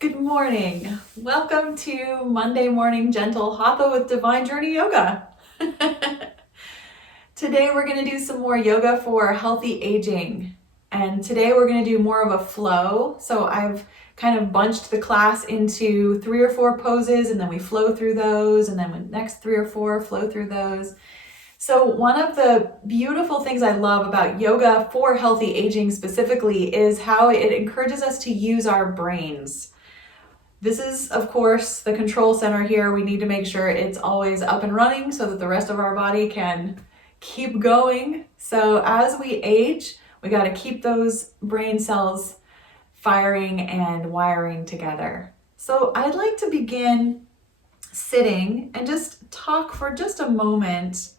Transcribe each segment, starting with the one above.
Good morning. Welcome to Monday Morning Gentle Hatha with Divine Journey Yoga. Today we're going to do some more yoga for healthy aging. And today we're going to do more of a flow. So I've kind of bunched the class into 3 or 4 poses, and then we flow through those, and then the next 3 or 4 flow through those. So one of the beautiful things I love about yoga for healthy aging specifically is how it encourages us to use our brains. This is, of course, the control center here. We need to make sure it's always up and running so that the rest of our body can keep going. So as we age, we got to keep those brain cells firing and wiring together. So I'd like to begin sitting and just talk for just a moment.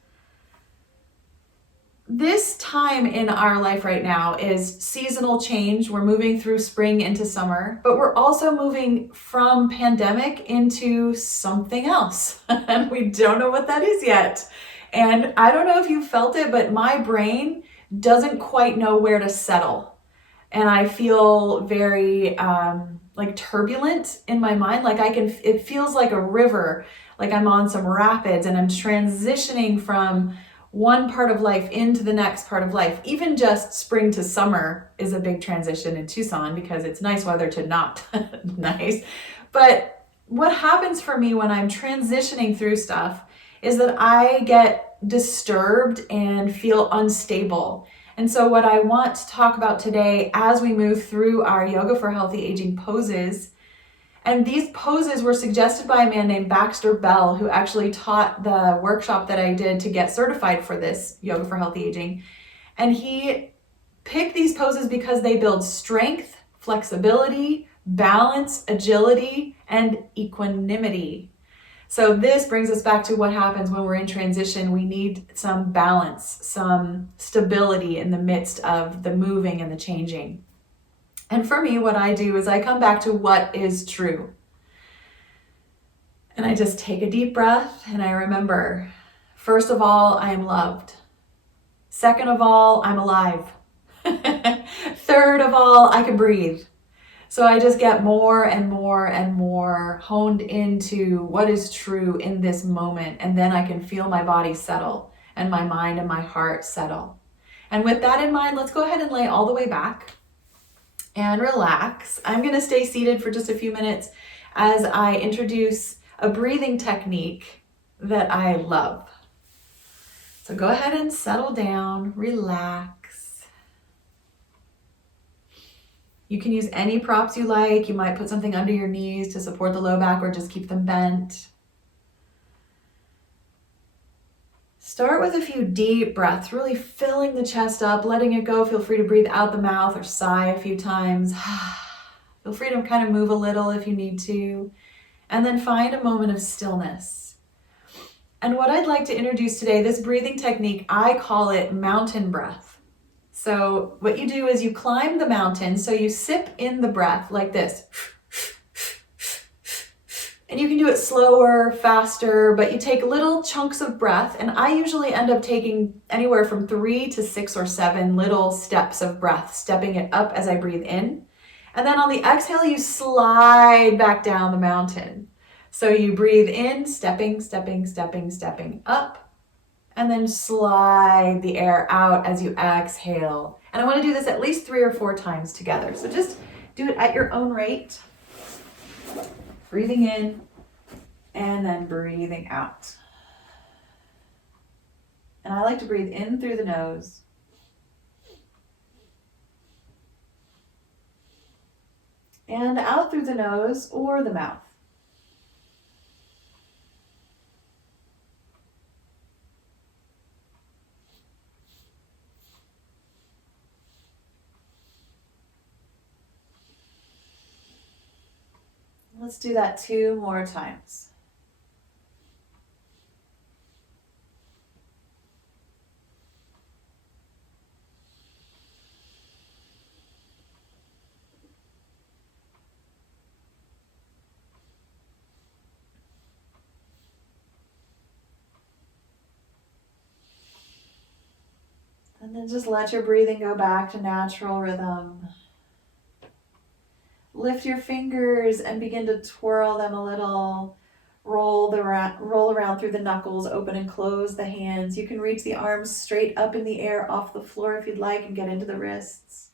This time in our life right now is seasonal change. We're moving through spring into summer, but we're also moving from pandemic into something else. And we don't know what that is yet. And I don't know if you felt it, but my brain doesn't quite know where to settle. And I feel very turbulent in my mind. It feels like a river, like I'm on some rapids and I'm transitioning from one part of life into the next part of life. Even just spring to summer is a big transition in Tucson because it's nice weather to not nice. But what happens for me when I'm transitioning through stuff is that I get disturbed and feel unstable. And so what I want to talk about today as we move through our Yoga for Healthy Aging poses, and these poses were suggested by a man named Baxter Bell, who actually taught the workshop that I did to get certified for this Yoga for Healthy Aging. And he picked these poses because they build strength, flexibility, balance, agility, and equanimity. So this brings us back to what happens when we're in transition. We need some balance, some stability in the midst of the moving and the changing. And for me, what I do is I come back to what is true. And I just take a deep breath and I remember, first of all, I am loved. Second of all, I'm alive. Third of all, I can breathe. So I just get more and more and more honed into what is true in this moment. And then I can feel my body settle and my mind and my heart settle. And with that in mind, let's go ahead and lay all the way back and relax. I'm going to stay seated for just a few minutes as I introduce a breathing technique that I love. So go ahead and settle down, relax. You can use any props you like. You might put something under your knees to support the low back or just keep them bent. Start with a few deep breaths, really filling the chest up, letting it go. Feel free to breathe out the mouth or sigh a few times. Feel free to kind of move a little if you need to. And then find a moment of stillness. And what I'd like to introduce today, this breathing technique, I call it mountain breath. So what you do is you climb the mountain, so you sip in the breath like this. And you can do it slower, faster, but you take little chunks of breath, and I usually end up taking anywhere from 3 to 6 or 7 little steps of breath, stepping it up as I breathe in. And then on the exhale, you slide back down the mountain. So you breathe in, stepping, stepping, stepping, stepping up, and then slide the air out as you exhale. And I want to do this at least 3 or 4 times together. So just do it at your own rate. Breathing in and then breathing out. And I like to breathe in through the nose. And out through the nose or the mouth. Let's do that 2 more times. And then just let your breathing go back to natural rhythm. Lift your fingers and begin to twirl them a little. Roll around through the knuckles, open and close the hands. You can reach the arms straight up in the air off the floor if you'd like and get into the wrists.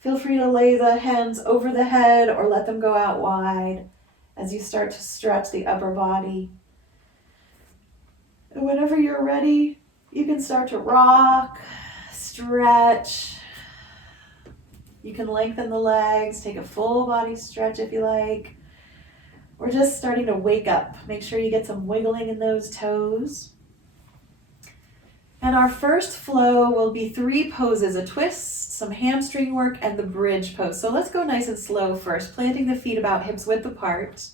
Feel free to lay the hands over the head or let them go out wide as you start to stretch the upper body. And whenever you're ready, you can start to rock, stretch. You can lengthen the legs, take a full body stretch if you like. We're just starting to wake up. Make sure you get some wiggling in those toes. And our first flow will be 3 poses, a twist, some hamstring work, and the bridge pose. So let's go nice and slow first, planting the feet about hips width apart.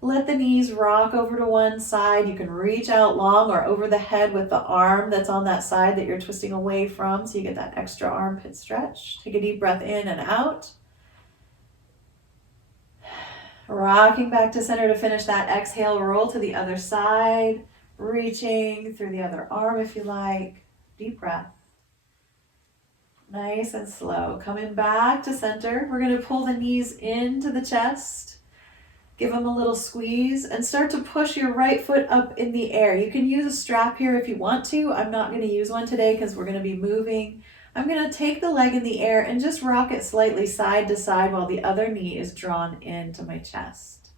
Let the knees rock over to one side. You can reach out long or over the head with the arm that's on that side that you're twisting away from, so you get that extra armpit stretch. Take a deep breath in and out. Rocking back to center to finish that exhale, roll to the other side, reaching through the other arm if you like. Deep breath. Nice and slow. Coming back to center. We're going to pull the knees into the chest. Give them a little squeeze and start to push your right foot up in the air. You can use a strap here if you want to. I'm not going to use one today because we're going to be moving. I'm going to take the leg in the air and just rock it slightly side to side while the other knee is drawn into my chest.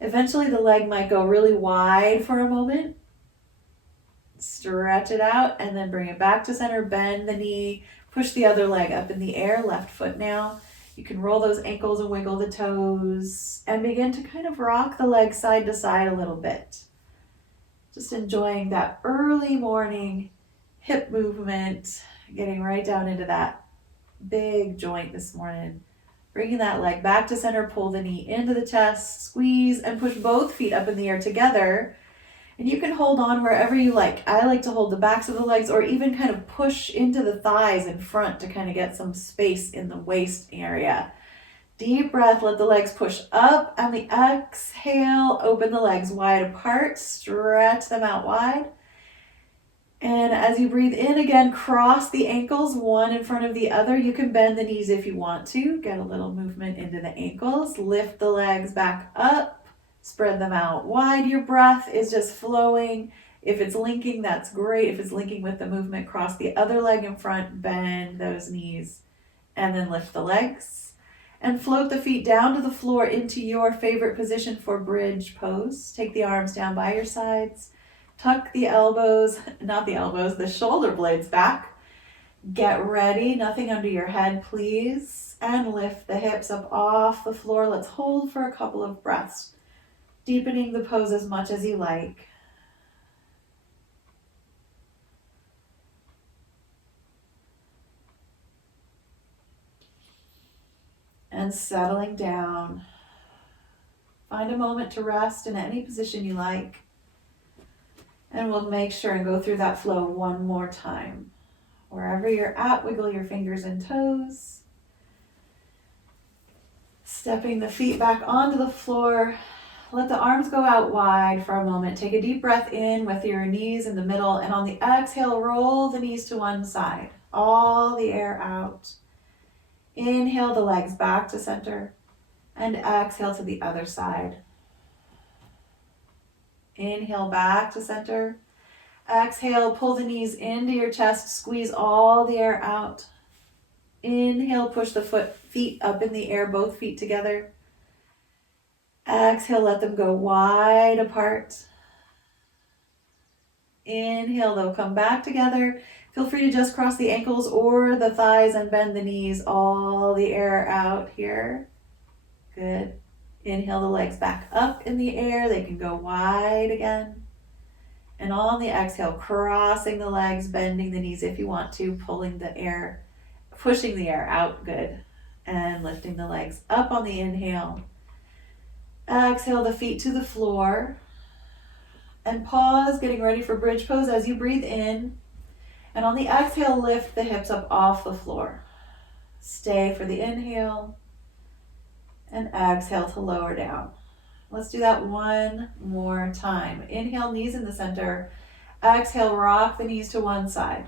Eventually the leg might go really wide for a moment. Stretch it out and then bring it back to center. Bend the knee. Push the other leg up in the air. Left foot now. You can roll those ankles and wiggle the toes and begin to kind of rock the leg side to side a little bit. Just enjoying that early morning hip movement. Getting right down into that big joint this morning. Bringing that leg back to center, pull the knee into the chest, squeeze, and push both feet up in the air together. And you can hold on wherever you like. I like to hold the backs of the legs or even kind of push into the thighs in front to kind of get some space in the waist area. Deep breath, let the legs push up. On the exhale, open the legs wide apart, stretch them out wide. And as you breathe in again, cross the ankles, one in front of the other. You can bend the knees if you want to. Get a little movement into the ankles. Lift the legs back up. Spread them out wide. Your breath is just flowing. If it's linking, that's great. If it's linking with the movement, cross the other leg in front. Bend those knees. And then lift the legs. And float the feet down to the floor into your favorite position for bridge pose. Take the arms down by your sides. Tuck the elbows, the shoulder blades back. Get ready, nothing under your head, please. And lift the hips up off the floor. Let's hold for a couple of breaths, deepening the pose as much as you like. And settling down. Find a moment to rest in any position you like. And we'll make sure and go through that flow one more time. Wherever you're at, wiggle your fingers and toes. Stepping the feet back onto the floor. Let the arms go out wide for a moment. Take a deep breath in with your knees in the middle. And on the exhale, roll the knees to one side. All the air out. Inhale the legs back to center. And exhale to the other side. Inhale back to center. Exhale, pull the knees into your chest. Squeeze all the air out. Inhale, push the feet up in the air, both feet together. Exhale, let them go wide apart. Inhale, they'll come back together. Feel free to just cross the ankles or the thighs and bend the knees. All the air out here. Good. Inhale the legs back up in the air. They can go wide again. And on the exhale, crossing the legs, bending the knees if you want to, pulling the air, pushing the air out. Good. And lifting the legs up on the inhale. Exhale the feet to the floor. And pause, getting ready for bridge pose as you breathe in. And on the exhale, lift the hips up off the floor. Stay for the inhale. And exhale to lower down. Let's do that one more time. Inhale, knees in the center. Exhale, rock the knees to one side.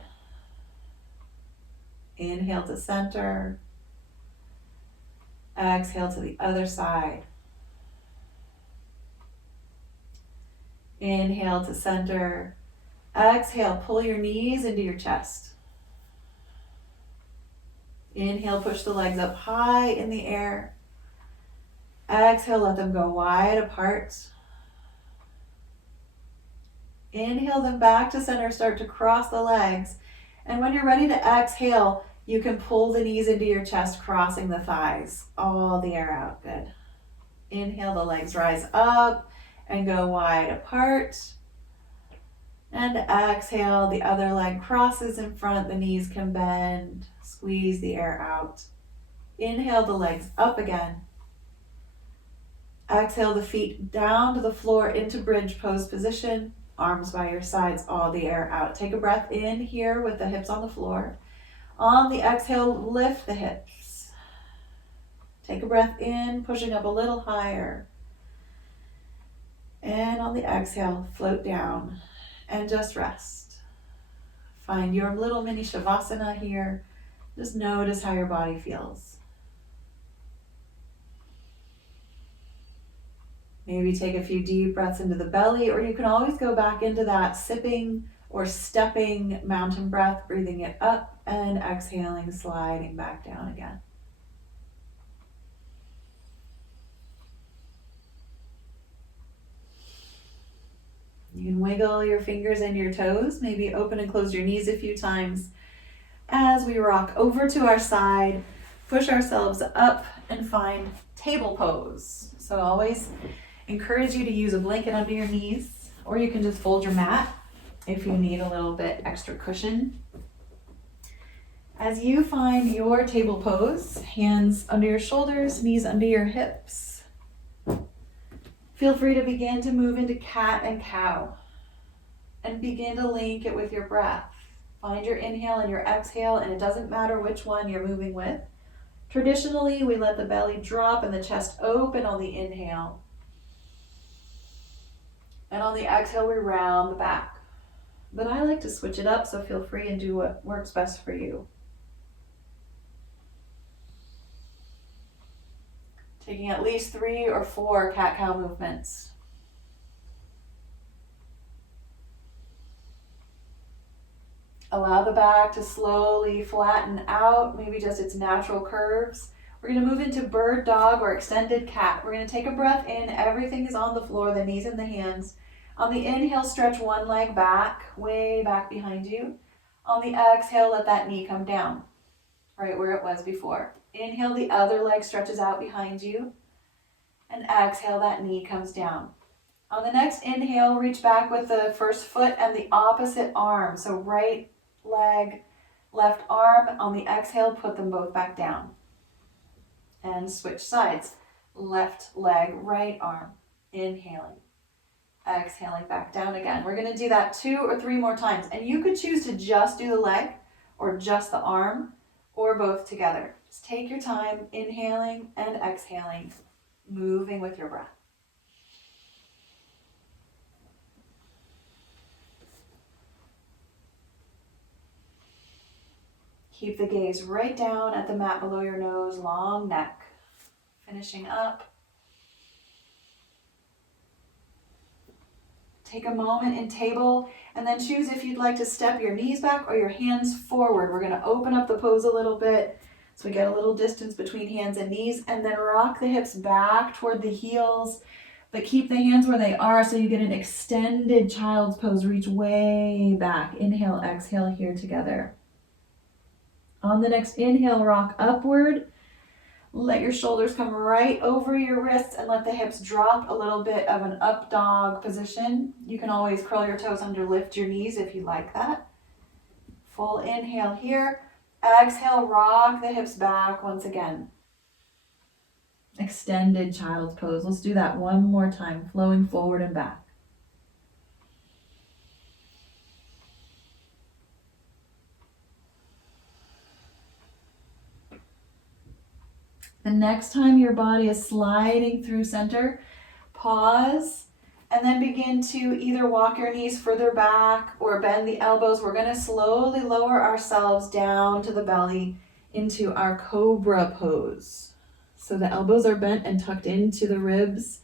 Inhale to center. Exhale to the other side. Inhale to center. Exhale, pull your knees into your chest. Inhale, push the legs up high in the air. Exhale, let them go wide apart. Inhale them back to center, start to cross the legs. And when you're ready to exhale, you can pull the knees into your chest, crossing the thighs. All the air out, good. Inhale, the legs rise up and go wide apart. And exhale, the other leg crosses in front, the knees can bend, squeeze the air out. Inhale, the legs up again. Exhale, the feet down to the floor into bridge pose position, arms by your sides, all the air out. Take a breath in here with the hips on the floor. On the exhale, lift the hips. Take a breath in, pushing up a little higher. And on the exhale, float down and just rest. Find your little mini Savasana here. Just notice how your body feels. Maybe take a few deep breaths into the belly, or you can always go back into that sipping or stepping mountain breath, breathing it up and exhaling, sliding back down again. You can wiggle your fingers and your toes, maybe open and close your knees a few times as we rock over to our side, push ourselves up and find table pose. So always encourage you to use a blanket under your knees, or you can just fold your mat if you need a little bit extra cushion. As you find your table pose, hands under your shoulders, knees under your hips, feel free to begin to move into cat and cow and begin to link it with your breath. Find your inhale and your exhale, and it doesn't matter which one you're moving with. Traditionally, we let the belly drop and the chest open on the inhale. And on the exhale, we round the back. But I like to switch it up, so feel free and do what works best for you. Taking at least 3 or 4 cat-cow movements. Allow the back to slowly flatten out, maybe just its natural curves. We're going to move into bird dog or extended cat. We're going to take a breath in. Everything is on the floor, the knees and the hands. On the inhale, stretch one leg back, way back behind you. On the exhale, let that knee come down, right where it was before. Inhale, the other leg stretches out behind you. And exhale, that knee comes down. On the next inhale, reach back with the first foot and the opposite arm. So right leg, left arm. On the exhale, put them both back down. And switch sides. Left leg, right arm. Inhaling. Exhaling back down again. We're going to do that 2 or 3 more times. And you could choose to just do the leg or just the arm or both together. Just take your time, inhaling and exhaling, moving with your breath. Keep the gaze right down at the mat below your nose, long neck. Finishing up. Take a moment in table and then choose if you'd like to step your knees back or your hands forward. We're going to open up the pose a little bit so we get a little distance between hands and knees, and then rock the hips back toward the heels, but keep the hands where they are so you get an extended child's pose. Reach way back. Inhale, exhale here together. On the next inhale, rock upward. Let your shoulders come right over your wrists and let the hips drop, a little bit of an up dog position. You can always curl your toes under, lift your knees if you like that. Full inhale here. Exhale, rock the hips back once again. Extended child's pose. Let's do that one more time, flowing forward and back. The next time your body is sliding through center, pause and then begin to either walk your knees further back or bend the elbows. We're going to slowly lower ourselves down to the belly into our Cobra Pose. So the elbows are bent and tucked into the ribs.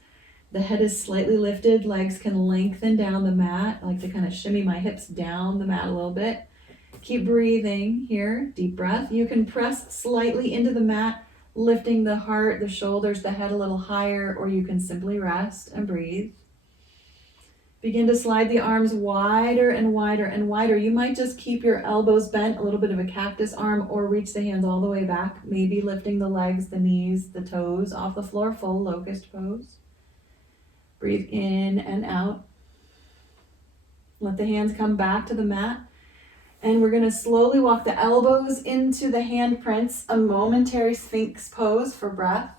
The head is slightly lifted. Legs can lengthen down the mat. I like to kind of shimmy my hips down the mat a little bit. Keep breathing here. Deep breath. You can press slightly into the mat, lifting the heart, the shoulders, the head a little higher, or you can simply rest and breathe. Begin to slide the arms wider and wider and wider. You might just keep your elbows bent, a little bit of a cactus arm, or reach the hands all the way back, maybe lifting the legs, the knees, the toes off the floor, full locust pose. Breathe in and out. Let the hands come back to the mat. And we're going to slowly walk the elbows into the hand prints, a momentary Sphinx pose for breath.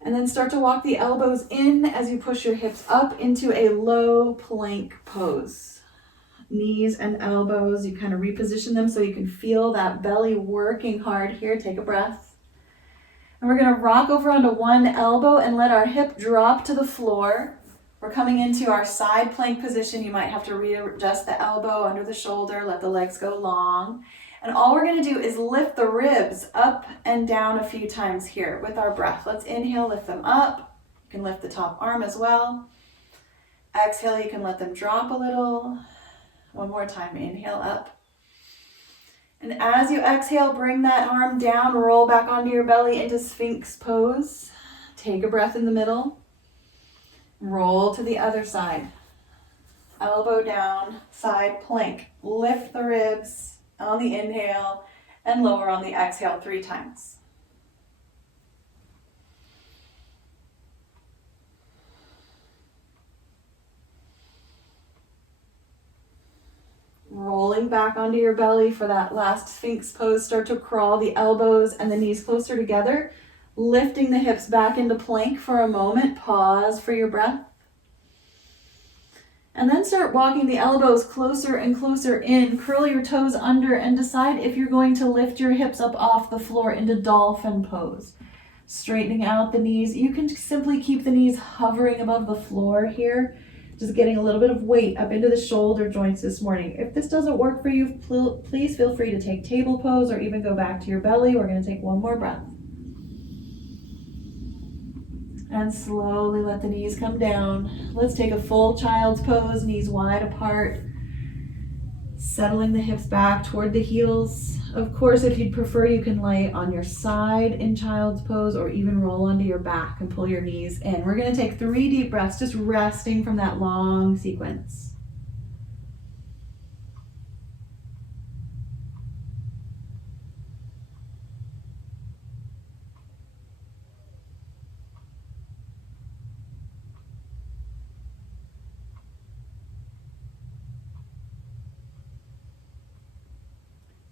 And then start to walk the elbows in as you push your hips up into a low plank pose. Knees and elbows, you kind of reposition them so you can feel that belly working hard here. Take a breath. And we're going to rock over onto one elbow and let our hip drop to the floor. We're coming into our side plank position. You might have to readjust the elbow under the shoulder, let the legs go long. And all we're going to do is lift the ribs up and down a few times here with our breath. Let's inhale, lift them up. You can lift the top arm as well. Exhale, you can let them drop a little. One more time, inhale up. And as you exhale, bring that arm down, roll back onto your belly into Sphinx pose. Take a breath in the middle. Roll to the other side. Elbow down, side plank. Lift the ribs on the inhale and lower on the exhale 3 times. Rolling back onto your belly for that last Sphinx pose. Start to crawl the elbows and the knees closer together. Lifting the hips back into plank for a moment. Pause for your breath. And then start walking the elbows closer and closer in. Curl your toes under and decide if you're going to lift your hips up off the floor into Dolphin Pose. Straightening out the knees. You can simply keep the knees hovering above the floor here. Just getting a little bit of weight up into the shoulder joints this morning. If this doesn't work for you, please feel free to take table pose or even go back to your belly. We're going to take one more breath. And slowly let the knees come down. Let's take a full child's pose, knees wide apart. Settling the hips back toward the heels. Of course, if you'd prefer, you can lay on your side in child's pose or even roll onto your back and pull your knees in. We're going to take 3 deep breaths, just resting from that long sequence.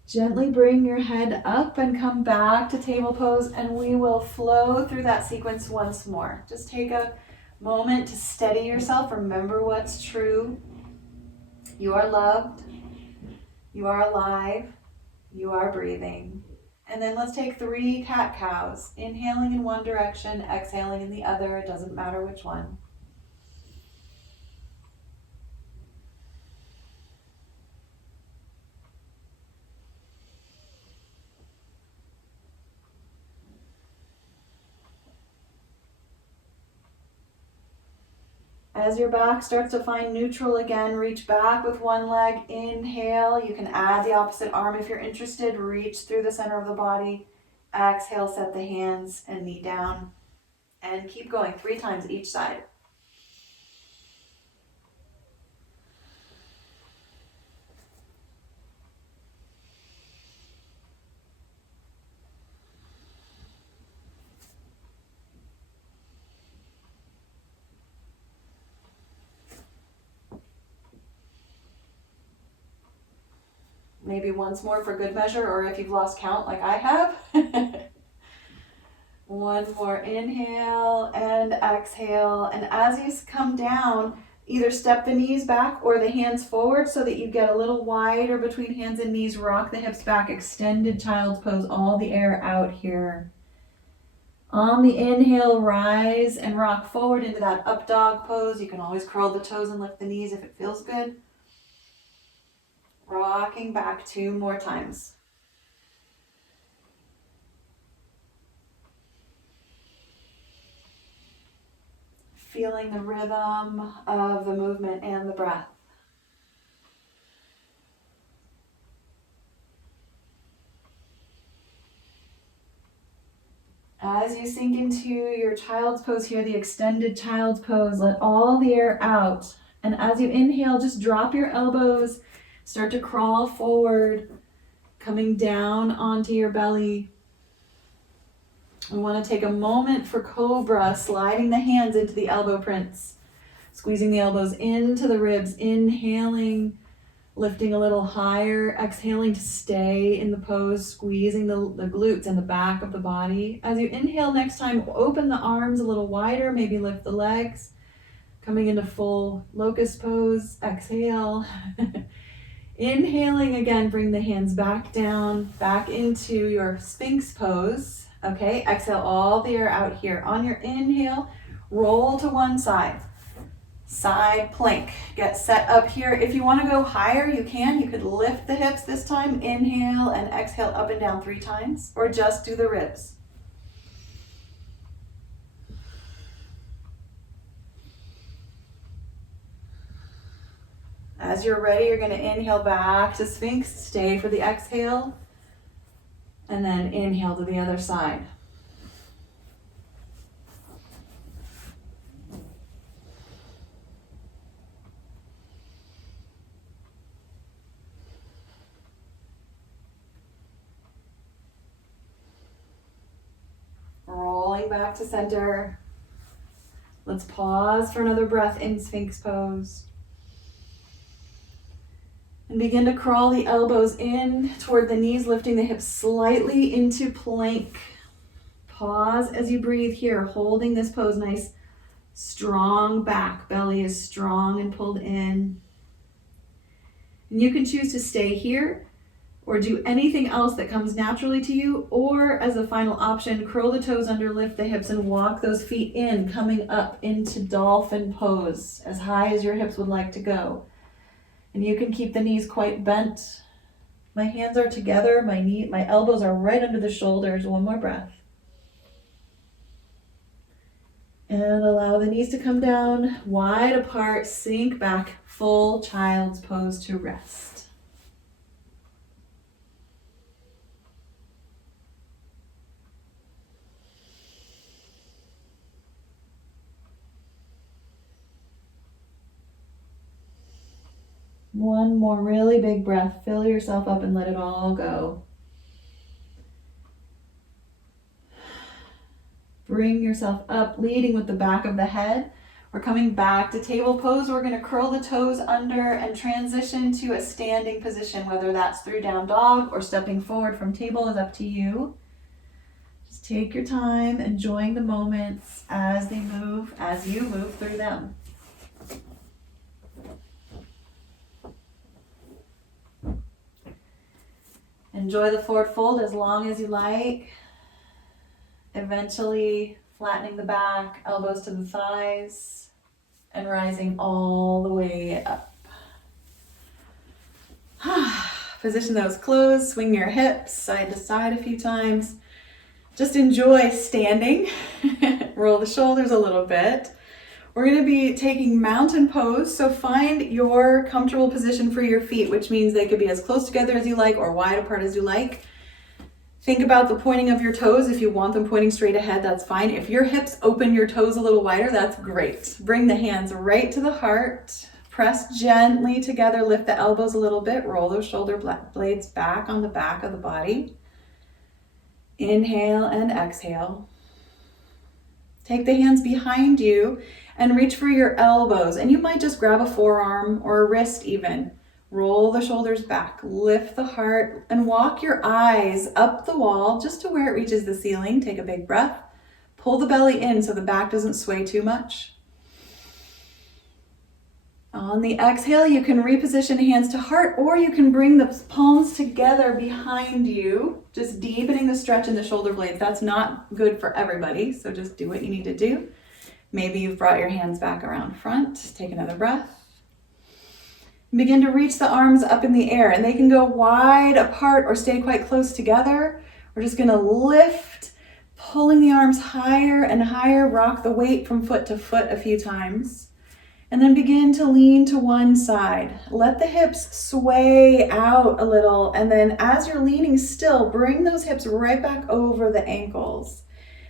Gently bring your head up and come back to table pose, and we will flow through that sequence once more. Just take a moment to steady yourself. Remember what's true. You are loved. You are alive. You are breathing. And then let's take 3 cat-cows. Inhaling in one direction, exhaling in the other. It doesn't matter which one. As your back starts to find neutral again, reach back with one leg. Inhale. You can add the opposite arm if you're interested. Reach through the center of the body. Exhale, set the hands and knee down. And keep going 3 times each side. Maybe once more for good measure, or if you've lost count like I have. One more inhale and exhale. And as you come down, either step the knees back or the hands forward so that you get a little wider between hands and knees. Rock the hips back, extended child's pose, all the air out here. On the inhale, rise and rock forward into that up dog pose. You can always curl the toes and lift the knees if it feels good. Rocking back 2 more times. feeling the rhythm of the movement and the breath. As you sink into your child's pose here, the extended child's pose, let all the air out. And as you inhale, just drop your elbows, start to crawl forward, coming down onto your belly. We want to take a moment for Cobra, sliding the hands into the elbow prints, squeezing the elbows into the ribs, inhaling, lifting a little higher, exhaling to stay in the pose, squeezing the glutes and the back of the body. As you inhale next time, open the arms a little wider, maybe lift the legs, coming into full locust pose, exhale. Inhaling again, bring the hands back down, back into your Sphinx pose. Okay, exhale all the air out here. On your inhale, roll to one side. Side plank. Get set up here. If you want to go higher, you can. You could lift the hips this time. Inhale and exhale up and down 3 times, or just do the ribs. As you're ready, you're going to inhale back to Sphinx. Stay for the exhale. And then inhale to the other side. Rolling back to center. Let's pause for another breath in Sphinx pose. And begin to crawl the elbows in toward the knees, lifting the hips slightly into plank. Pause as you breathe here, holding this pose nice, strong back. Belly is strong and pulled in. And you can choose to stay here or do anything else that comes naturally to you, or as a final option, curl the toes under, lift the hips, and walk those feet in, coming up into Dolphin Pose, as high as your hips would like to go. And you can keep the knees quite bent. My hands are together, my elbows are right under the shoulders. One more breath. And allow the knees to come down, wide apart, sink back, full child's pose to rest. One more really big breath. Fill yourself up and let it all go. Bring yourself up, leading with the back of the head. We're coming back to table pose. We're going to curl the toes under and transition to a standing position, whether that's through down dog or stepping forward from table is up to you. Just take your time, enjoying the moments as you move through them. Enjoy the forward fold as long as you like. Eventually flattening the back, elbows to the thighs, and rising all the way up. Position those closed, swing your hips side to side a few times. Just enjoy standing. Roll the shoulders a little bit. We're going to be taking mountain pose, so find your comfortable position for your feet, which means they could be as close together as you like or wide apart as you like. Think about the pointing of your toes. If you want them pointing straight ahead, that's fine. If your hips open your toes a little wider, that's great. Bring the hands right to the heart. Press gently together, lift the elbows a little bit, roll those shoulder blades back on the back of the body. Inhale and exhale. Take the hands behind you and reach for your elbows. And you might just grab a forearm or a wrist even. Roll the shoulders back, lift the heart, and walk your eyes up the wall just to where it reaches the ceiling. Take a big breath. Pull the belly in so the back doesn't sway too much. On the exhale, you can reposition hands to heart, or you can bring the palms together behind you, just deepening the stretch in the shoulder blades. That's not good for everybody, so just do what you need to do. Maybe you've brought your hands back around front. Take another breath. Begin to reach the arms up in the air, and they can go wide apart or stay quite close together. We're just going to lift Pulling the arms higher and higher, rock the weight from foot to foot a few times. And then begin to lean to one side. Let the hips sway out a little. And then as you're leaning still, bring those hips right back over the ankles.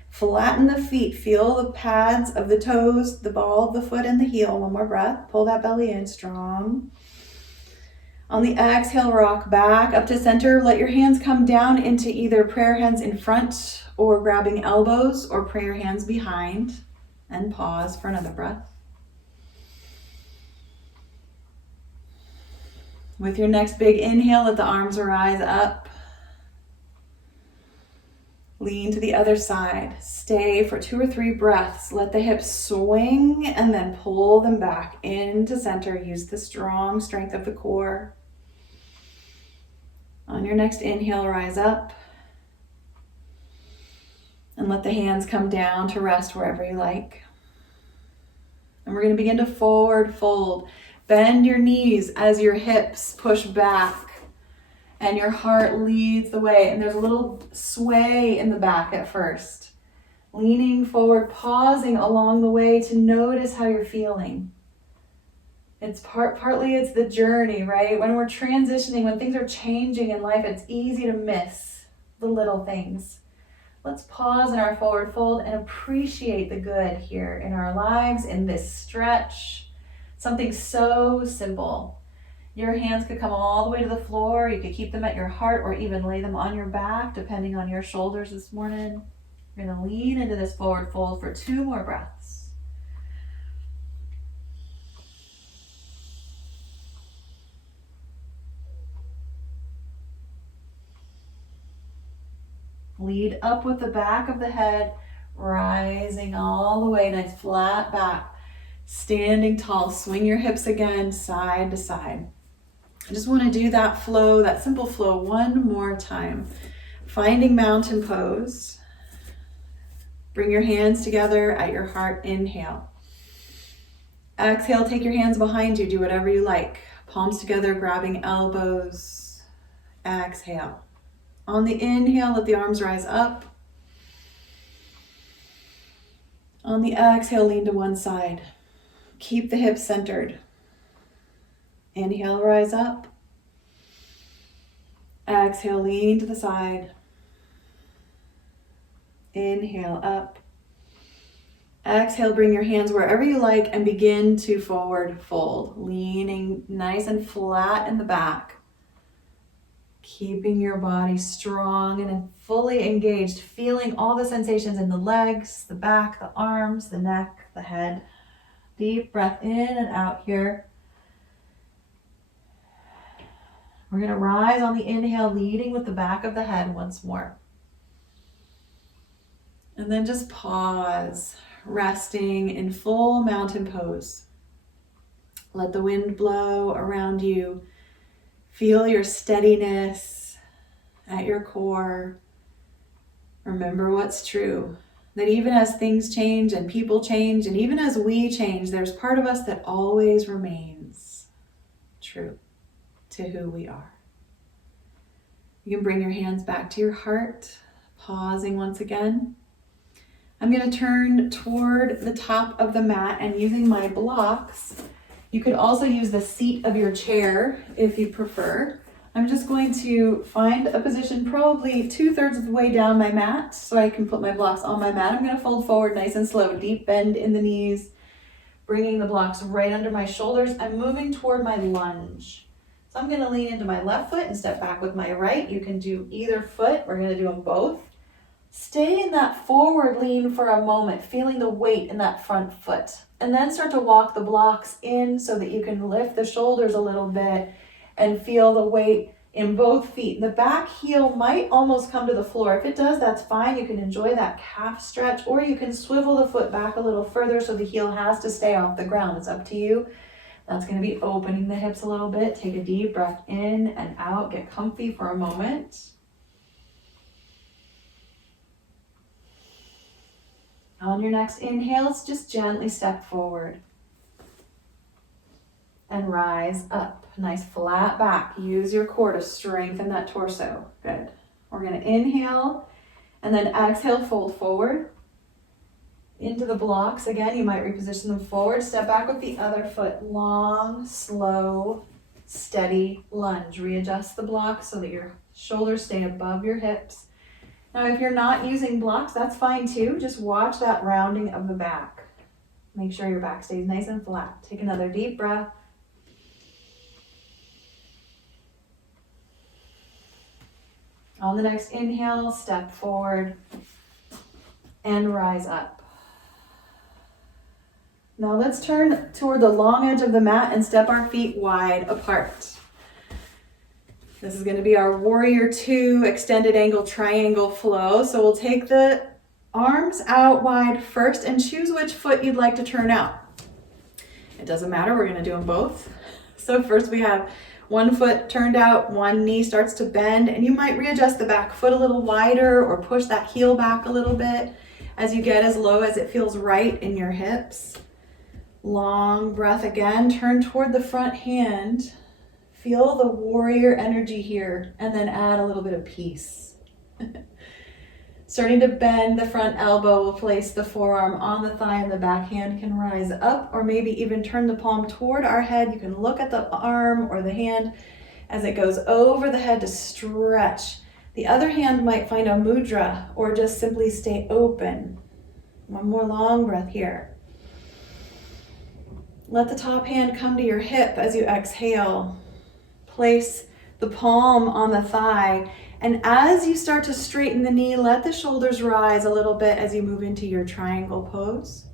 Flatten the feet. Feel the pads of the toes, the ball of the foot, and the heel. One more breath. Pull that belly in strong. On the exhale, rock back up to center. Let your hands come down into either prayer hands in front or grabbing elbows or prayer hands behind. And pause for another breath. With your next big inhale, let the arms rise up. Lean to the other side. Stay for 2 or 3 breaths. Let the hips swing and then pull them back into center. Use the strong strength of the core. On your next inhale, rise up. And let the hands come down to rest wherever you like. And we're going to begin to forward fold. Bend your knees as your hips push back and your heart leads the way. And there's a little sway in the back at first. Leaning forward, pausing along the way to notice how you're feeling. It's partly it's the journey, right? When we're transitioning, when things are changing in life, it's easy to miss the little things. Let's pause in our forward fold and appreciate the good here in our lives, in this stretch. Something so simple. Your hands could come all the way to the floor. You could keep them at your heart or even lay them on your back, depending on your shoulders this morning. You're going to lean into this forward fold for 2 more breaths. Lead up with the back of the head, rising all the way, nice flat back. Standing tall, swing your hips again, side to side. I just want to do that flow, that simple flow one more time. Finding mountain pose. Bring your hands together at your heart, inhale. Exhale, take your hands behind you, do whatever you like. Palms together, grabbing elbows. Exhale. On the inhale, let the arms rise up. On the exhale, lean to one side. Keep the hips centered. Inhale, rise up. Exhale, lean to the side. Inhale, up. Exhale, bring your hands wherever you like and begin to forward fold. Leaning nice and flat in the back. Keeping your body strong and fully engaged, feeling all the sensations in the legs, the back, the arms, the neck, the head. Deep breath in and out here. We're going to rise on the inhale, leading with the back of the head once more. And then just pause, resting in full mountain pose. Let the wind blow around you. Feel your steadiness at your core. Remember what's true. That even as things change and people change, and even as we change, there's part of us that always remains true to who we are. You can bring your hands back to your heart, pausing once again. I'm going to turn toward the top of the mat and using my blocks. You could also use the seat of your chair if you prefer. I'm just going to find a position probably 2/3 of the way down my mat so I can put my blocks on my mat. I'm going to fold forward nice and slow, deep bend in the knees, bringing the blocks right under my shoulders. I'm moving toward my lunge. So I'm going to lean into my left foot and step back with my right. You can do either foot. We're going to do them both. Stay in that forward lean for a moment, feeling the weight in that front foot. And then start to walk the blocks in so that you can lift the shoulders a little bit and feel the weight in both feet. The back heel might almost come to the floor. If it does, that's fine. You can enjoy that calf stretch, or you can swivel the foot back a little further so the heel has to stay off the ground. It's up to you. That's going to be opening the hips a little bit. Take a deep breath in and out. Get comfy for a moment. On your next inhales, just gently step forward and rise up. Nice flat back. Use your core to strengthen that torso. Good. We're going to inhale And then exhale, fold forward into the blocks. Again, you might reposition them forward. Step back with the other foot. Long, slow, steady lunge. Readjust the blocks so that your shoulders stay above your hips. Now, if you're not using blocks, that's fine too. Just watch that rounding of the back. Make sure your back stays nice and flat. Take another deep breath. On the next inhale, step forward and rise up. Now let's turn toward the long edge of the mat and step our feet wide apart. This is going to be our warrior two extended angle triangle flow. So we'll take the arms out wide first and choose which foot you'd like to turn out. It doesn't matter, we're going to do them both. So first we have one foot turned out, one knee starts to bend, and you might readjust the back foot a little wider or push that heel back a little bit as you get as low as it feels right in your hips. Long breath again, turn toward the front hand. Feel the warrior energy here, and then add a little bit of peace. Starting to bend the front elbow, we'll place the forearm on the thigh and the back hand can rise up, or maybe even turn the palm toward our head. You can look at the arm or the hand as it goes over the head to stretch. The other hand might find a mudra or just simply stay open. One more long breath here. Let the top hand come to your hip as you exhale. Place the palm on the thigh, and as you start to straighten the knee, let the shoulders rise a little bit as you move into your triangle pose.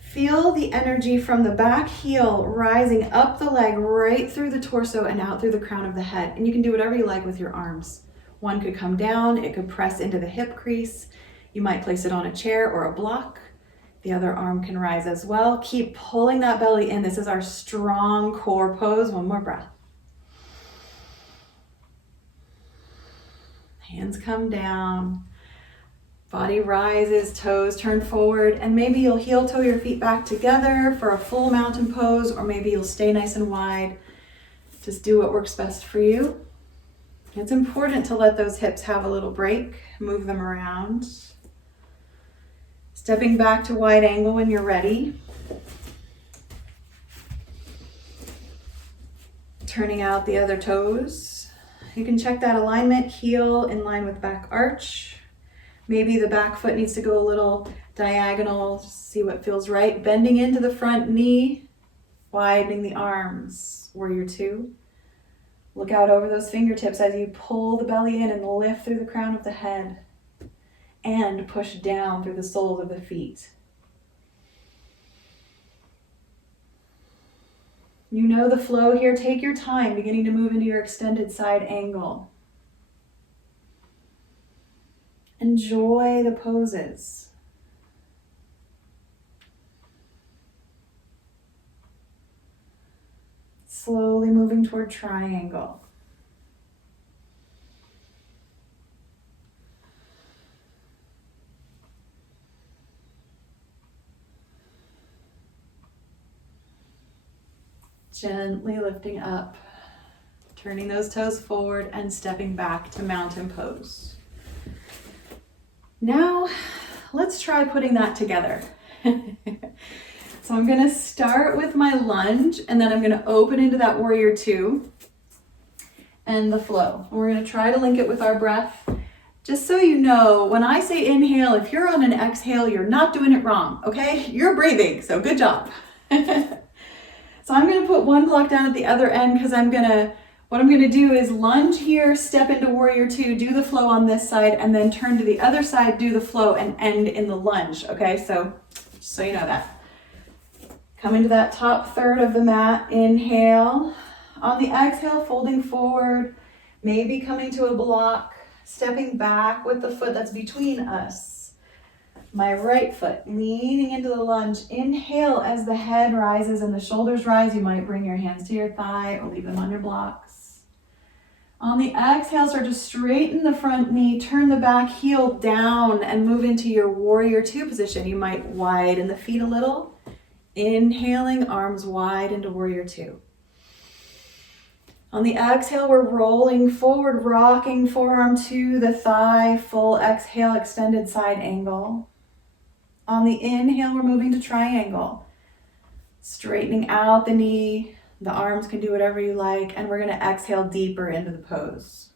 Feel the energy from the back heel rising up the leg right through the torso and out through the crown of the head. And you can do whatever you like with your arms. One could come down, it could press into the hip crease. You might place it on a chair or a block. The other arm can rise as well. Keep pulling that belly in. This is our strong core pose. One more breath. Hands come down. Body rises, toes turn forward, and maybe you'll heel toe your feet back together for a full mountain pose, or maybe you'll stay nice and wide. Just do what works best for you. It's important to let those hips have a little break. Move them around. Stepping back to wide angle when you're ready. Turning out the other toes. You can check that alignment, heel in line with back arch. Maybe the back foot needs to go a little diagonal, see what feels right. Bending into the front knee, widening the arms, warrior two. Look out over those fingertips as you pull the belly in and lift through the crown of the head. And push down through the soles of the feet. You know the flow here. Take your time beginning to move into your extended side angle. Enjoy the poses. Slowly moving toward triangle. Gently lifting up, turning those toes forward and stepping back to mountain pose. Now, let's try putting that together. So I'm gonna start with my lunge, and then I'm gonna open into that warrior two and the flow. And we're gonna try to link it with our breath. Just so you know, when I say inhale, if you're on an exhale, you're not doing it wrong, okay? You're breathing, so good job. So I'm gonna put one block down at the other end because what I'm gonna do is lunge here, step into warrior two, do the flow on this side, and then turn to the other side, do the flow, and end in the lunge, okay? So, just so you know that. Come into that top third of the mat, inhale. On the exhale, folding forward, maybe coming to a block, stepping back with the foot that's between us. My right foot leaning into the lunge. Inhale as the head rises and the shoulders rise. You might bring your hands to your thigh or leave them on your blocks. On the exhale, start to straighten the front knee, turn the back heel down and move into your warrior two position. You might widen the feet a little. Inhaling, arms wide into warrior two. On the exhale, we're rolling forward, rocking forearm to the thigh, full exhale, extended side angle. On the inhale, we're moving to triangle. Straightening out the knee, the arms can do whatever you like, and we're gonna exhale deeper into the pose.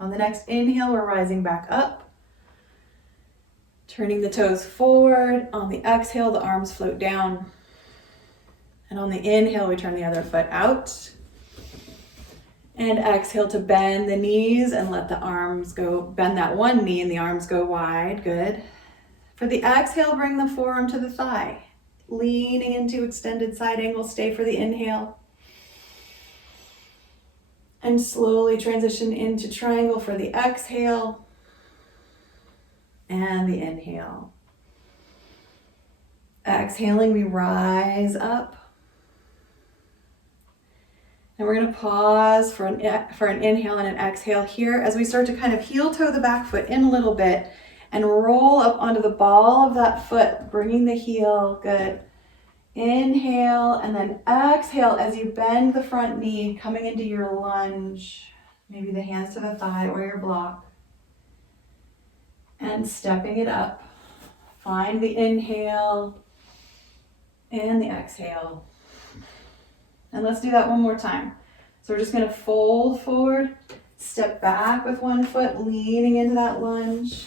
On the next inhale, we're rising back up, turning the toes forward. On the exhale, the arms float down. And on the inhale, we turn the other foot out. And exhale to bend the knees and let the arms go, bend that one knee and the arms go wide, good. For the exhale, bring the forearm to the thigh. Leaning into extended side angle, stay for the inhale. And slowly transition into triangle for the exhale. And the inhale. Exhaling, we rise up. And we're going to pause for an inhale and an exhale here as we start to kind of heel toe the back foot in a little bit and roll up onto the ball of that foot, bringing the heel, good. Inhale and then exhale as you bend the front knee, coming into your lunge, maybe the hands to the thigh or your block. And stepping it up. Find the inhale and the exhale. And let's do that one more time. So we're just going to fold forward, step back with one foot, leaning into that lunge.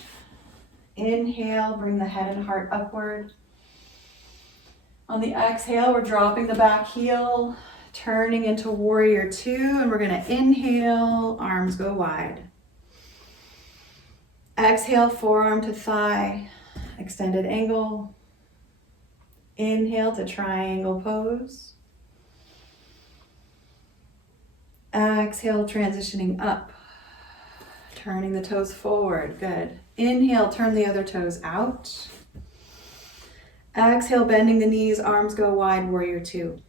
Inhale, bring the head and heart upward. On the exhale, we're dropping the back heel, turning into warrior two, and we're going to inhale, arms go wide. Exhale, forearm to thigh, extended angle. Inhale to triangle pose. Exhale, transitioning up, turning the toes forward, good. Inhale, turn the other toes out. Exhale, bending the knees, arms go wide, warrior two.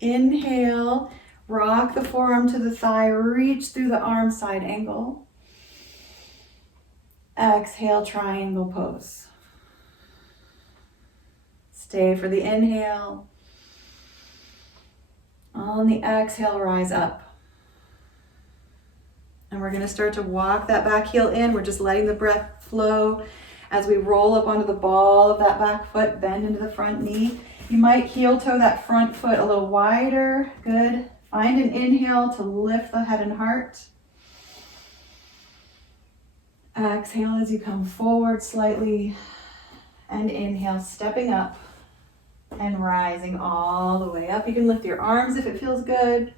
Inhale, rock the forearm to the thigh, reach through the arm, side angle. Exhale, triangle pose. Stay for the inhale. On the exhale, rise up. And we're going to start to walk that back heel in. We're just letting the breath flow as we roll up onto the ball of that back foot, bend into the front knee. You might heel toe that front foot a little wider. Good. Find an inhale to lift the head and heart. Exhale as you come forward slightly. And inhale, stepping up. And rising all the way up. You can lift your arms if it feels good.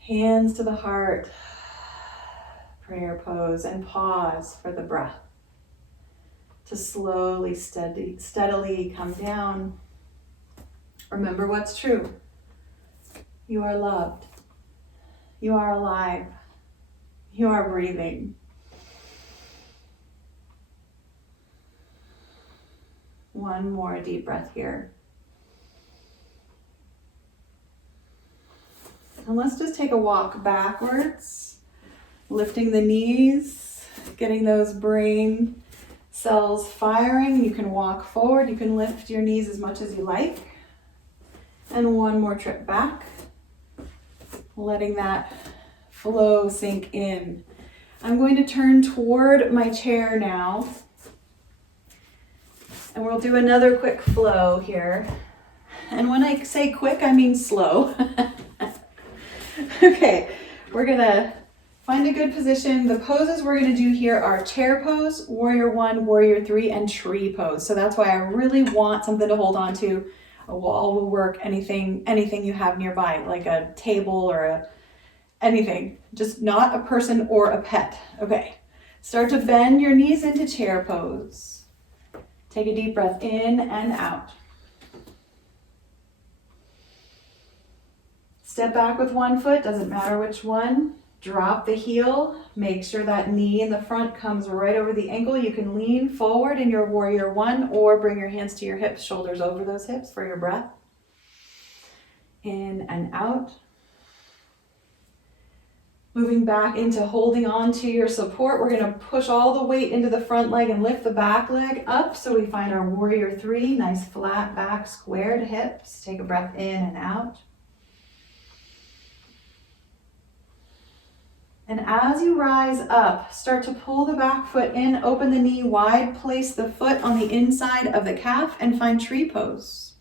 Hands to the heart. Prayer pose and pause for the breath. To slowly, steadily come down. Remember what's true. You are loved. You are alive. You are breathing. One more deep breath here. And let's just take a walk backwards, lifting the knees, getting those brain cells firing. You can walk forward. You can lift your knees as much as you like. And one more trip back, letting that flow sink in. I'm going to turn toward my chair now. And we'll do another quick flow here. And when I say quick, I mean slow. Okay, we're gonna find a good position. The poses we're gonna do here are chair pose, warrior one, warrior three, and tree pose. So that's why I really want something to hold on to. A wall will work, anything you have nearby, like a table or anything. Just not a person or a pet. Okay, start to bend your knees into chair pose. Take a deep breath in and out. Step back with one foot, doesn't matter which one. Drop the heel. Make sure that knee in the front comes right over the ankle. You can lean forward in your warrior one or bring your hands to your hips, shoulders over those hips for your breath. In and out. Moving back into holding on to your support, we're going to push all the weight into the front leg and lift the back leg up so we find our warrior three. Nice flat back, squared hips. Take a breath in and out. And as you rise up, start to pull the back foot in, open the knee wide, place the foot on the inside of the calf and find tree pose.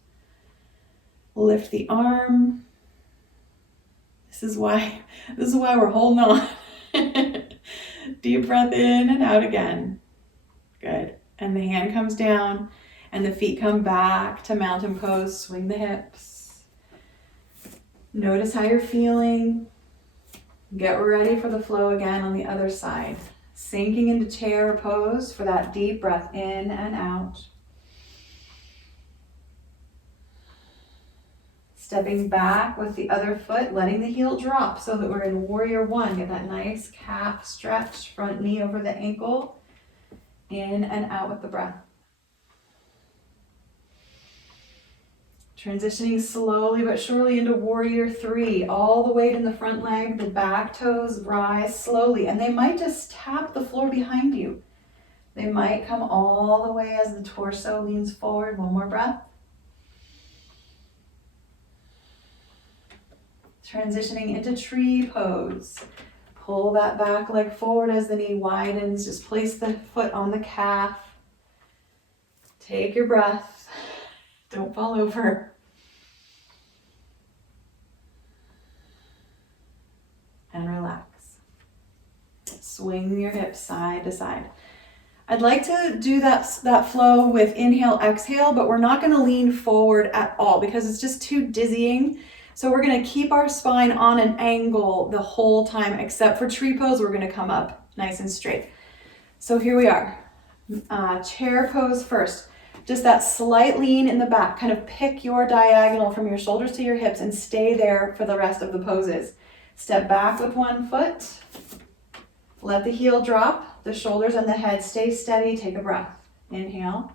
Lift the arm. This is why we're holding on. Deep breath in and out again. Good. And the hand comes down and the feet come back to mountain pose. Swing the hips. Notice how you're feeling. Get ready for the flow again on the other side. Sinking into chair pose for that deep breath in and out. Stepping back with the other foot, letting the heel drop so that we're in warrior one. Get that nice calf stretch, front knee over the ankle. In and out with the breath. Transitioning slowly but surely into warrior three. All the weight in the front leg, the back toes rise slowly, and they might just tap the floor behind you. They might come all the way as the torso leans forward. One more breath. Transitioning into tree pose. Pull that back leg forward as the knee widens. Just place the foot on the calf. Take your breath. Don't fall over. And relax. Swing your hips side to side. I'd like to do that flow with inhale, exhale, but we're not going to lean forward at all because it's just too dizzying. So we're going to keep our spine on an angle the whole time, except for tree pose, we're going to come up nice and straight. So here we are. Chair pose first. Just that slight lean in the back. Kind of pick your diagonal from your shoulders to your hips and stay there for the rest of the poses. Step back with one foot. Let the heel drop. The shoulders and the head stay steady. Take a breath. Inhale.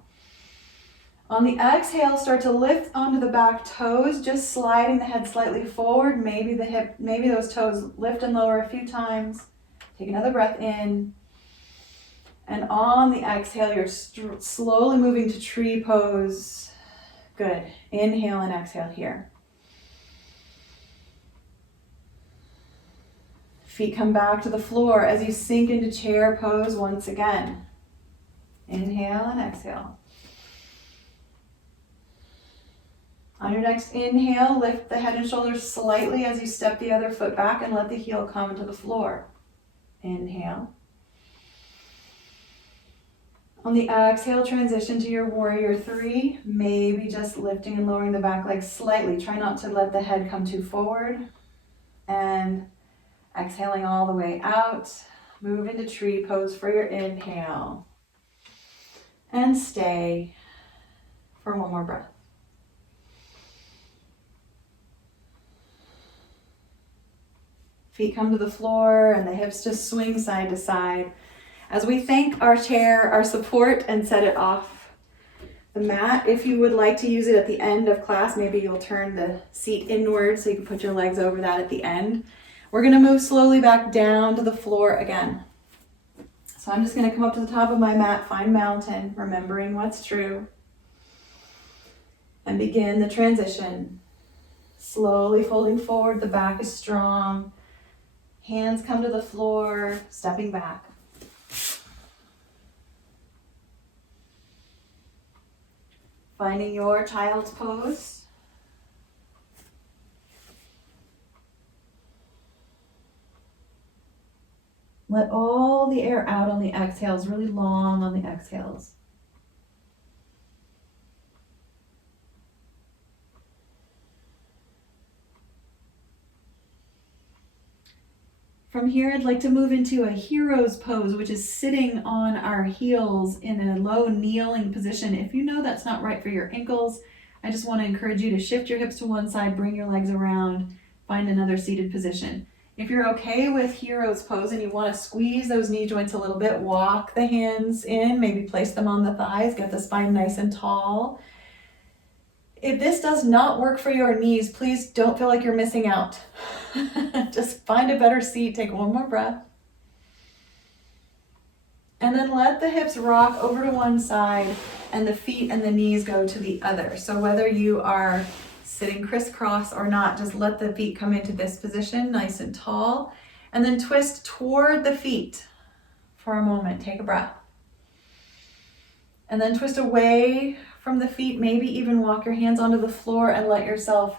On the exhale, start to lift onto the back toes, just sliding the head slightly forward. Maybe those toes lift and lower a few times. Take another breath in. And on the exhale, you're slowly moving to tree pose. Good. Inhale and exhale here. Feet come back to the floor as you sink into chair pose once again. Inhale and exhale. On your next inhale, lift the head and shoulders slightly as you step the other foot back and let the heel come to the floor. Inhale. On the exhale, transition to your warrior three. Maybe just lifting and lowering the back leg slightly. Try not to let the head come too forward. And exhaling all the way out. Move into tree pose for your inhale. And stay for one more breath. Feet come to the floor and the hips just swing side to side. As we thank our chair, our support, and set it off the mat, if you would like to use it at the end of class, maybe you'll turn the seat inward so you can put your legs over that at the end. We're going to move slowly back down to the floor again. So I'm just going to come up to the top of my mat, find mountain, remembering what's true, and begin the transition. Slowly folding forward, the back is strong. Hands come to the floor, stepping back. Finding your child's pose. Let all the air out on the exhales, really long on the exhales. From here, I'd like to move into a hero's pose, which is sitting on our heels in a low kneeling position. If you know that's not right for your ankles, I just want to encourage you to shift your hips to one side, bring your legs around, find another seated position. If you're okay with hero's pose and you want to squeeze those knee joints a little bit, walk the hands in, maybe place them on the thighs, get the spine nice and tall. If this does not work for your knees, please don't feel like you're missing out. Just find a better seat, take one more breath. And then let the hips rock over to one side and the feet and the knees go to the other. So whether you are sitting crisscross or not, just let the feet come into this position, nice and tall. And then twist toward the feet for a moment. Take a breath. And then twist away from the feet. Maybe even walk your hands onto the floor and let yourself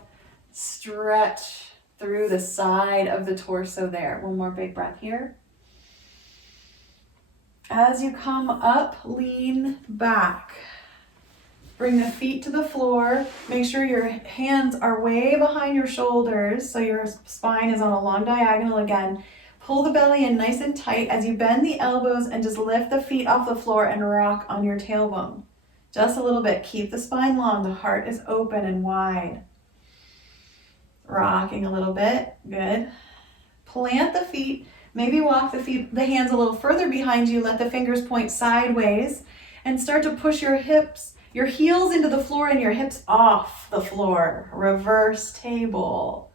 stretch through the side of the torso there. One more big breath here. As you come up, lean back. Bring the feet to the floor. Make sure your hands are way behind your shoulders so your spine is on a long diagonal again. Pull the belly in nice and tight as you bend the elbows and just lift the feet off the floor and rock on your tailbone. Just a little bit. Keep the spine long. The heart is open and wide. Rocking a little bit. Good. Plant the feet. Maybe walk the hands a little further behind you. Let the fingers point sideways and start to push your heels into the floor and your hips off the floor. Reverse table.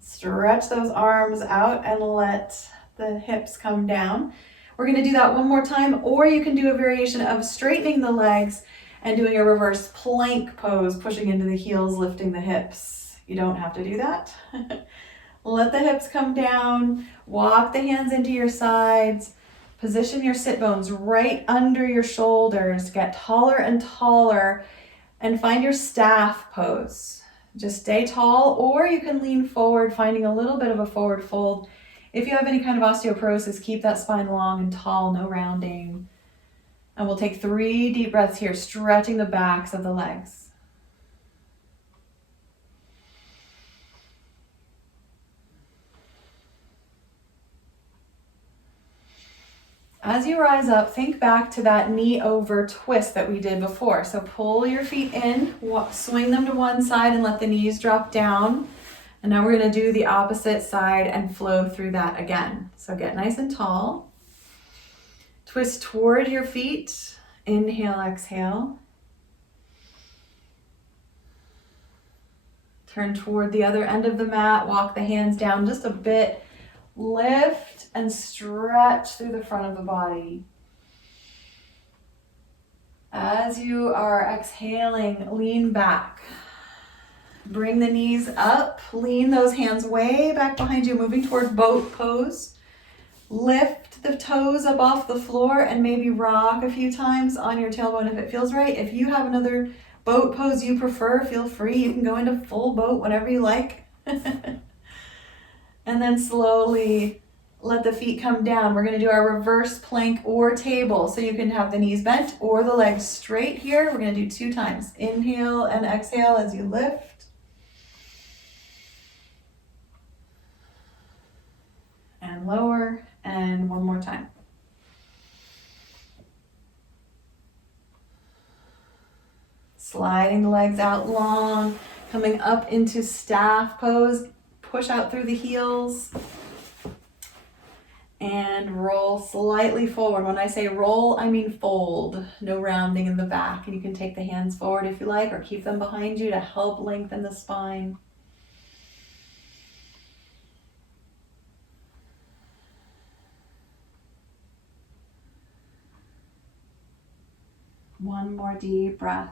Stretch those arms out and let the hips come down. We're going to do that one more time, or you can do a variation of straightening the legs and doing a reverse plank pose, pushing into the heels, lifting the hips. You don't have to do that. Let the hips come down. Walk the hands into your sides. Position your sit bones right under your shoulders. Get taller and taller and find your staff pose. Just stay tall, or you can lean forward, finding a little bit of a forward fold. If you have any kind of osteoporosis, keep that spine long and tall, no rounding. And we'll take 3 deep breaths here, stretching the backs of the legs. As you rise up, think back to that knee over twist that we did before. So pull your feet in, swing them to one side and let the knees drop down. And now we're going to do the opposite side and flow through that again. So get nice and tall. Twist toward your feet. Inhale, exhale. Turn toward the other end of the mat. Walk the hands down just a bit. Lift and stretch through the front of the body. As you are exhaling, lean back. Bring the knees up. Lean those hands way back behind you, moving toward boat pose. Lift the toes up off the floor and maybe rock a few times on your tailbone if it feels right. If you have another boat pose you prefer, feel free. You can go into full boat whenever you like. And then slowly let the feet come down. We're going to do our reverse plank or table. So you can have the knees bent or the legs straight here. We're going to do 2 times. Inhale and exhale as you lift. And lower. And one more time. Sliding the legs out long. Coming up into staff pose. Push out through the heels and roll slightly forward. When I say roll, I mean fold. No rounding in the back. And you can take the hands forward if you like, or keep them behind you to help lengthen the spine. One more deep breath.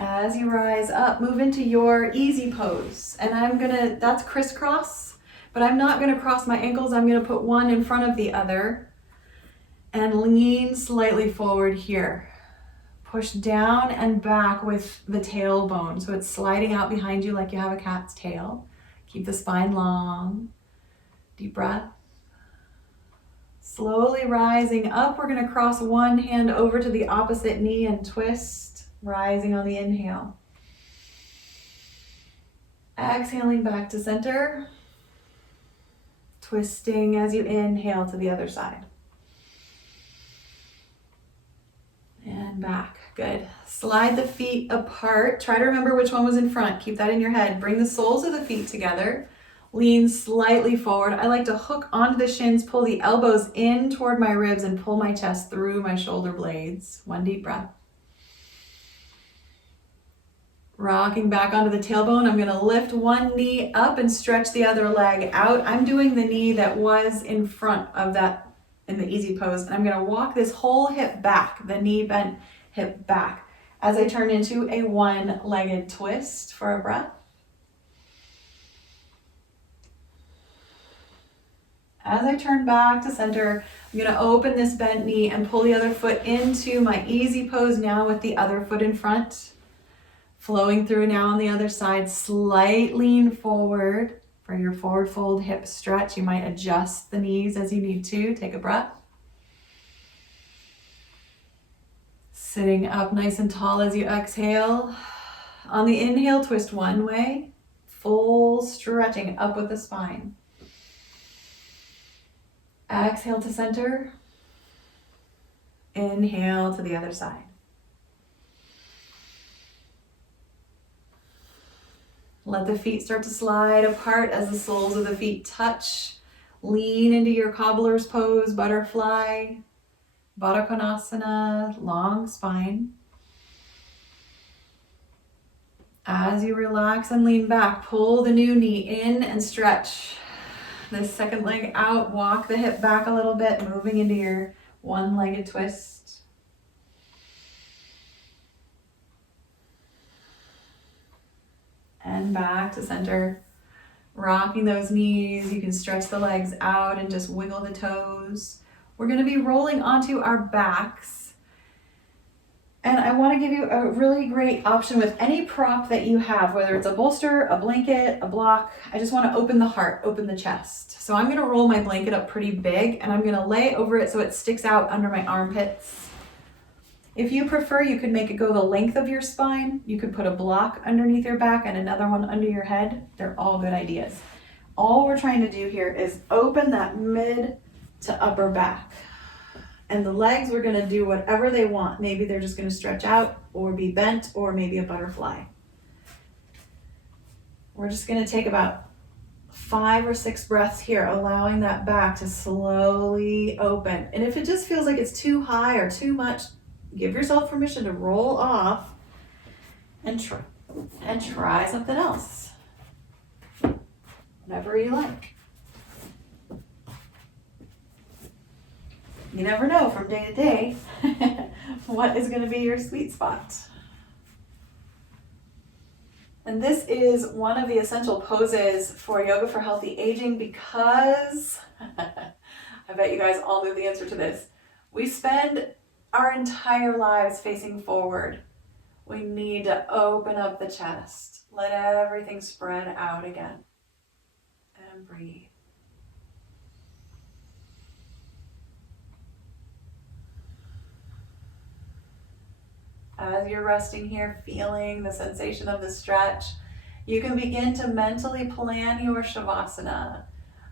As you rise up, move into your easy pose. And that's crisscross, but I'm not gonna cross my ankles. I'm gonna put one in front of the other and lean slightly forward here. Push down and back with the tailbone. So it's sliding out behind you like you have a cat's tail. Keep the spine long. Deep breath. Slowly rising up, we're gonna cross one hand over to the opposite knee and twist. Rising on the inhale. Exhaling back to center. Twisting as you inhale to the other side. And back. Good. Slide the feet apart. Try to remember which one was in front. Keep that in your head. Bring the soles of the feet together. Lean slightly forward. I like to hook onto the shins, pull the elbows in toward my ribs, and pull my chest through my shoulder blades. One deep breath. Rocking back onto the tailbone. I'm going to lift one knee up and stretch the other leg out. I'm doing the knee that was in front of that in the easy pose. And I'm going to walk this whole hip back, the knee bent hip back, as I turn into a one-legged twist for a breath. As I turn back to center, I'm going to open this bent knee and pull the other foot into my easy pose now with the other foot in front. Flowing through now on the other side, slight lean forward for your forward fold hip stretch. You might adjust the knees as you need to. Take a breath. Sitting up nice and tall as you exhale. On the inhale, twist one way, full stretching up with the spine. Exhale to center. Inhale to the other side. Let the feet start to slide apart as the soles of the feet touch. Lean into your cobbler's pose, butterfly, Baddha Konasana, long spine. As you relax and lean back, pull the new knee in and stretch. The second leg out, walk the hip back a little bit, moving into your one-legged twist. And back to center. Rocking those knees. You can stretch the legs out and just wiggle the toes. We're going to be rolling onto our backs. And I want to give you a really great option with any prop that you have, whether it's a bolster, a blanket, a block. I just want to open the heart, open the chest. So I'm going to roll my blanket up pretty big and I'm going to lay over it so it sticks out under my armpits. If you prefer, you could make it go the length of your spine. You could put a block underneath your back and another one under your head. They're all good ideas. All we're trying to do here is open that mid to upper back. And the legs, we're gonna do whatever they want. Maybe they're just gonna stretch out or be bent or maybe a butterfly. We're just gonna take about 5 or 6 breaths here, allowing that back to slowly open. And if it just feels like it's too high or too much, give yourself permission to roll off and try something else. Whatever you like. You never know from day to day what is going to be your sweet spot. And this is one of the essential poses for yoga for healthy aging because I bet you guys all know the answer to this. We spend our entire lives facing forward. We need to open up the chest. Let everything spread out again. And breathe. As you're resting here, feeling the sensation of the stretch, you can begin to mentally plan your Savasana.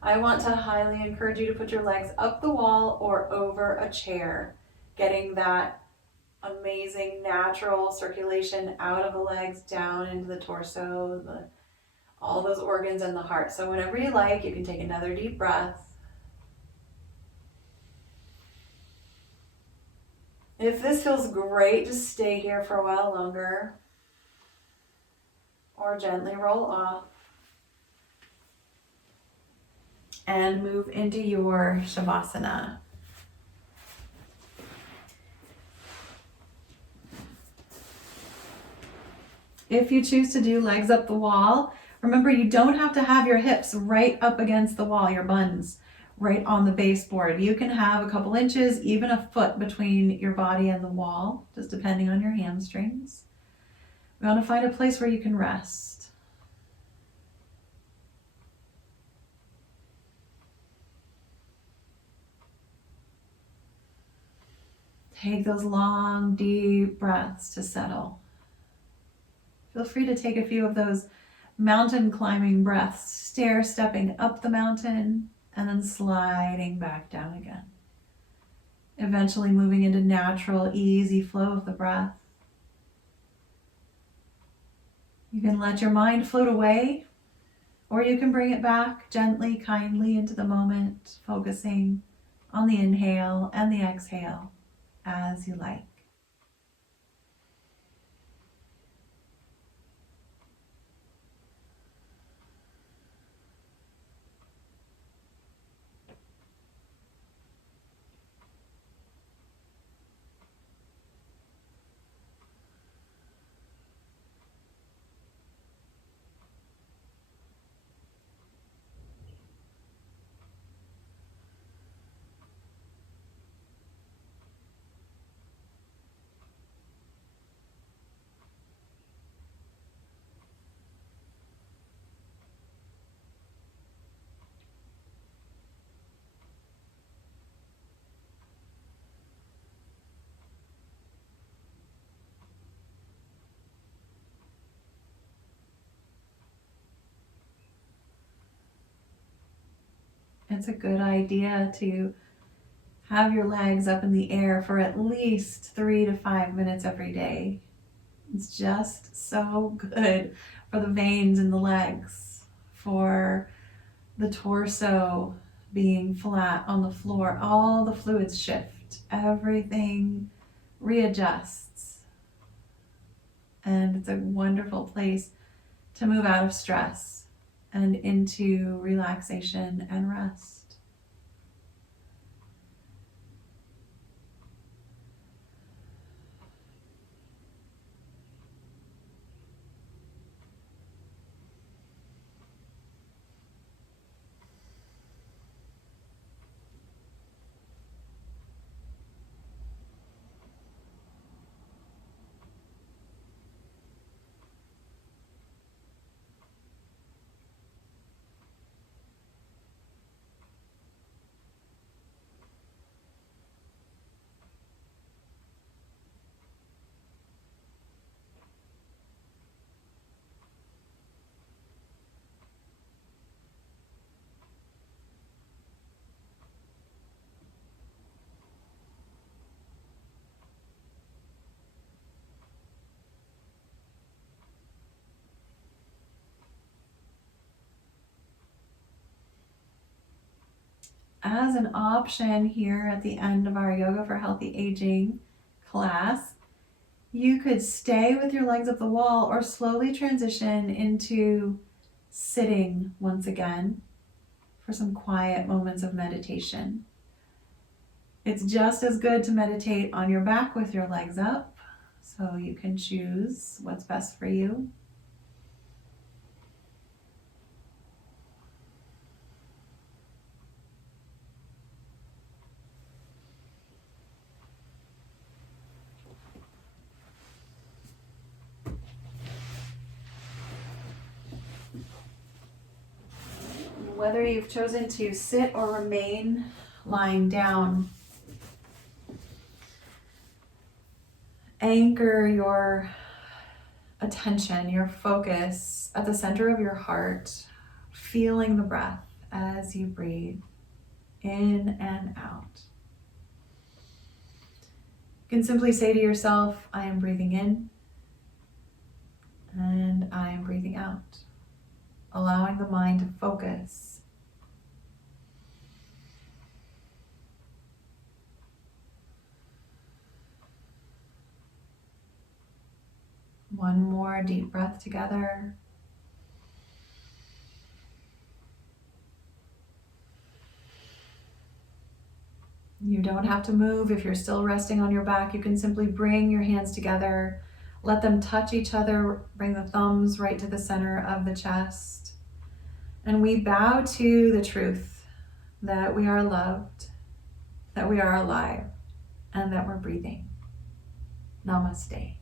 I want to highly encourage you to put your legs up the wall or over a chair, getting that amazing natural circulation out of the legs, down into the torso, all those organs and the heart. So whenever you like, you can take another deep breath. If this feels great, just stay here for a while longer or gently roll off and move into your Savasana. If you choose to do legs up the wall, remember you don't have to have your hips right up against the wall, your buns right on the baseboard. You can have a couple inches, even a foot between your body and the wall, just depending on your hamstrings. We want to find a place where you can rest. Take those long, deep breaths to settle. Feel free to take a few of those mountain climbing breaths, stair-stepping up the mountain and then sliding back down again. Eventually moving into natural, easy flow of the breath. You can let your mind float away, or you can bring it back gently, kindly into the moment, focusing on the inhale and the exhale as you like. it's a good idea to have your legs up in the air for at least 3 to 5 minutes every day. It's just so good for the veins in the legs, for the torso being flat on the floor. All the fluids shift, everything readjusts. And it's a wonderful place to move out of stress and into relaxation and rest. As an option here at the end of our Yoga for Healthy Aging class, you could stay with your legs up the wall or slowly transition into sitting once again for some quiet moments of meditation. It's just as good to meditate on your back with your legs up, so you can choose what's best for you. Whether you've chosen to sit or remain lying down, anchor your attention, your focus at the center of your heart, feeling the breath as you breathe in and out. You can simply say to yourself, I am breathing in and I am breathing out, allowing the mind to focus. One more deep breath together. You don't have to move. If you're still resting on your back, you can simply bring your hands together, let them touch each other, bring the thumbs right to the center of the chest. And we bow to the truth that we are loved, that we are alive, and that we're breathing. Namaste.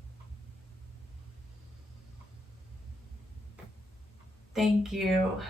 Thank you.